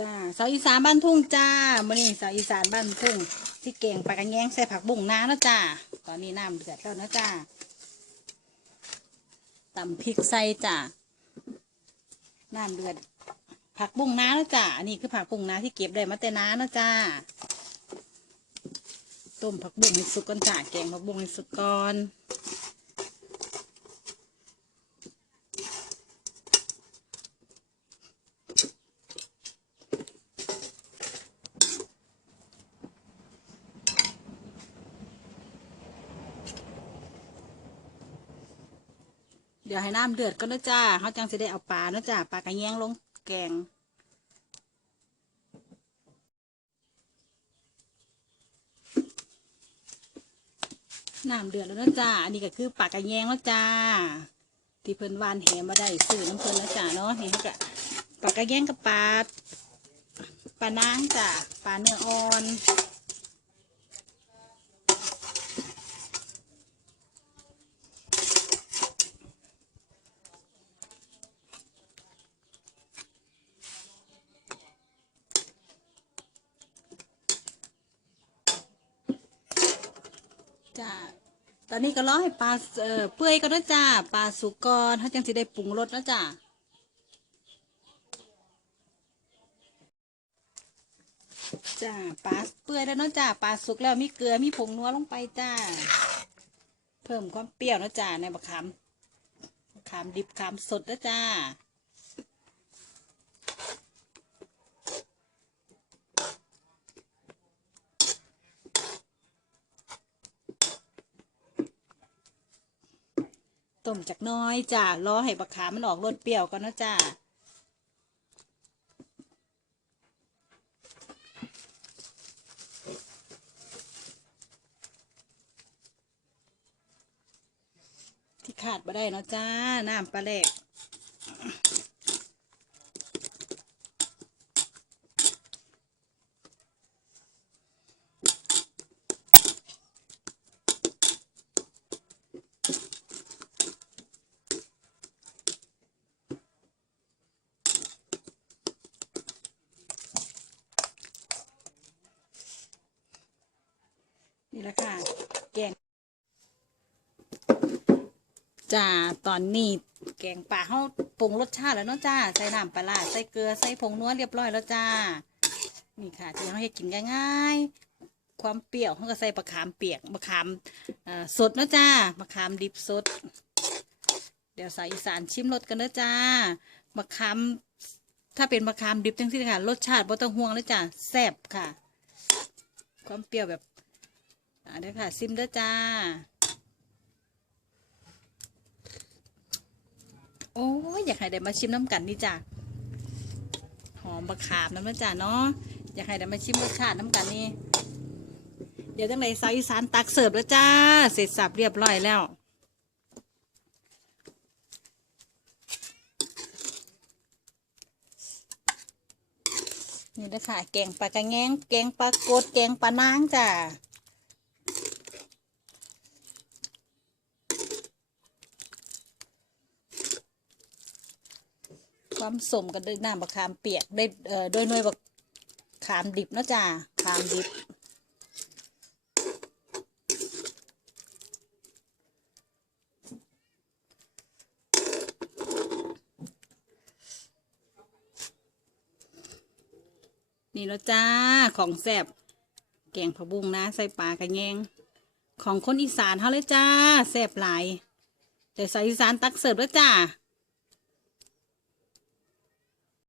จ้าสาวอีสานบ้านทุ่งจ้ามื่อนี้สาวอีสานบ้านทุ่งที่เก่งปลากระแยงใส่ผักบุ้งน้าแล้วจ้าตอนนี้น้ำเดือดแล้วนะจ้าตำพริกใส่จ้าน้ำเดือด ผักบุ้งน้าแล้วจ้าอันนี้คือผักบุ้งน้าที่เก็บได้มาแต่น้าแล้วจ้าต้มผักบุ้งให้สุกก่อนจ้าแกงผักบุ้งให้สุกก่อน ดี๋ยวให้น้ำเดือดก็นะจ้าเขาจังจะได้เอาปลานะจ้าปลากระแยงลงแกงน้ำเดือดแล้วนะจ้า อันนี้ก็คือปลากระแยงแล้วจ้า ที่เพิ่นวานแหมาได้ซื้อน้ำเพิ่นแล้วจ้าเนาะ นี่ก็ปลากระแยงกับปลาปลานางจ้า ปลาเนื้ออ่อน จ้าตอนนี้ก็รอให้ปลาเอ่อเปื่อยก็นะจ้าปลาสุกก่อนเขาจังสิได้ปรุงรสนะจ้าจ้าปลาเปื่อยแล้วเนาะจ้าปลาสุกแล้วมีเกลือมีผงนัวลงไปจ้า เพิ่มความเปรี้ยวนะจ้าในบะขามขามดิบขามสดนะจ้า ต้มจากน้อยจ้ารอให้บะขามมันออกรสเปรี้ยวก่อนนะจ้าที่ขาดมาได้เนาะจ้า น้ำปลาแหลก นี่แหละค่ะแกงจ้าตอนนี้แกงป่าเขาปรุงรสชาติแล้วเนาะจ้าใส่น้ำปลาใส่เกลือใส่ผงนัวเรียบร้อยแล้วจ้า นี่ค่ะที่เขาให้กินง่ายๆ ความเปรี้ยวเขาก็ใส่มะขามเปียกมะขามสดเนาะจ้ามะขามดิบสด เดี๋ยวสายอีสานชิมรสกันเนาะจ้ามะขามถ้าเป็นมะขามดิบจังที่ค่ะรสชาติบ่ต้องห่วงเลยจ้าแซ่บค่ะ ความเปรี้ยวแบบ อ่าเด้อค่ะ ซิมเด้อจ้า โอ้ยอยากให้ได้มาชิมน้ำกันนี่จ้ะหอมบะขามน้ำนะจ้ะเนาะอยากให้ได้มาชิมรสชาติน้ำกันนี่เดี๋ยวจังไรสาวอีสานตักเสิร์ฟแล้วจ้า เสร็จสับเรียบร้อยแล้วนี่นะคะแกงปลากระแงงแกงปลากดแกงปลานางจ้ะ ความสมกันด้วยน้ำบะขามเปียกได้เอ่อด้วยหน่วยบะขามดิบเนาะจ้าขามดิบนี่แล้วจ้าของแซ่บแกงผักบุ้งนะใส่ปลากระแยง ของคนอีสานเขาเลยจ้าแซ่บหลายแต่ใส่อีสานตักเสิร์ฟแล้วจ้า